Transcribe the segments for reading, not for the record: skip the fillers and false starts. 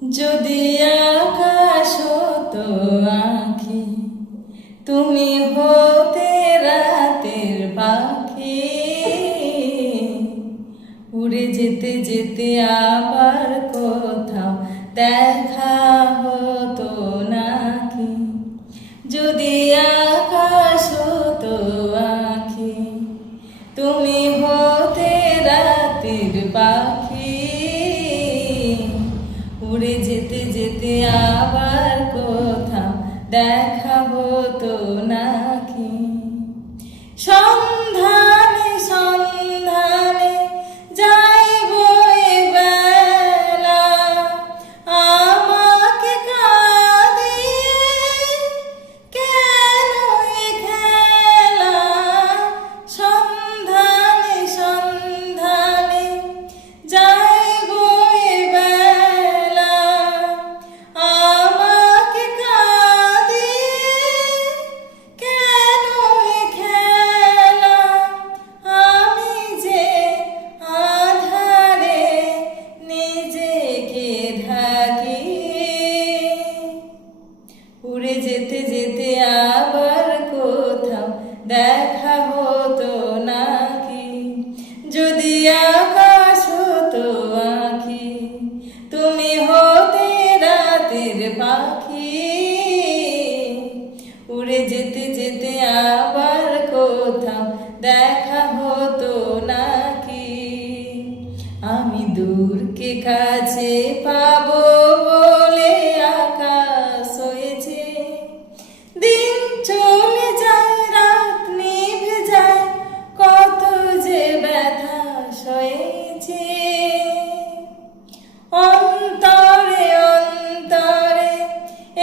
যদি আকাশ হতো আঁখি, তুমি হতে রাতের পাখি, উড়ে যেতে যেতে আবার কোথাও দেখা হতো নাকি। যদি আকাশ হতো আঁখি, তুমি হতে রাতের পাখি, উড়ে যেতে যেতে আবার কোথাও দেখা হতো নাকি। সন্ধানে সন্ধানে যাইব এ বেলা, আমাকে কাঁদিয়ে কেন এ খেলা। সন্ধানে সন্ধানে যাইব এ বেলা, আমাকে কাঁদিয়ে কেন এ খেলা। আমি যে আধারে নিজেকে ঢাকি, উড়ে যেতে যেতে আবার কোথাও দেখা হতো নাকি। যদি আকাশ হতো আঁখি, তুমি হতে রাতের পাখি, উড়ে যেতে যেতে আবার কোথাও দেখা হতো নাকি। আমি দূরকে কাছে পাবো বলে আকাশ হয়েছে, দিন চলে যায় রাত নিভে যায়, কত যে ব্যথা সয়েছে। অন্তরে অন্তরে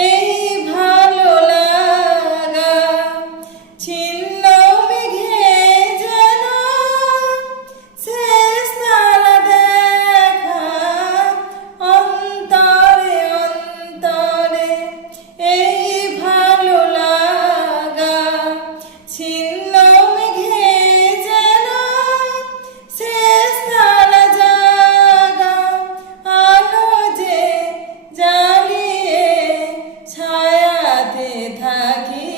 এই ভালো লাগা, ছিন্ন মেঘে যেন শেষ তারা দেখা। অন্তরে অন্তরে এই ভালো লাগা, ছিন্ন মেঘে যেন শেষ তারা জাগা। আলো যে জ্বালিয়ে ছায়াতে থাকি,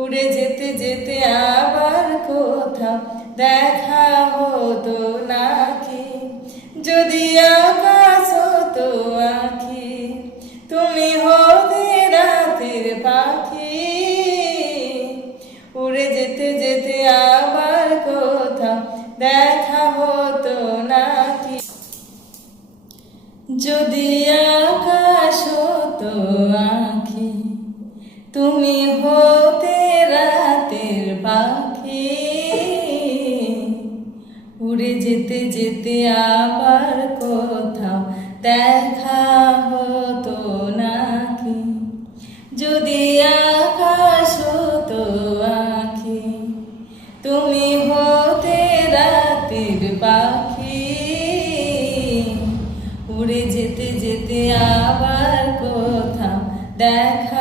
উড়ে যেতে যেতে আবার কোথাও দেখা হতো নাকি। যদি আকাশ হতো আঁখি, তুমি হতে রাতের পাখি, উড়ে যেতে যেতে আবার কোথাও দেখা হতো নাকি। যদি আকাশ হতো আঁখি, তুমি হতে রাতের পাখি, উড়ে যেতে যেতে আবার কোথাও দেখা হতো নাকি। যদি আকাশ হতো আঁখি, তুমি হতে রাতের পাখি, উড়ে যেতে যেতে আবার কোথাও দেখা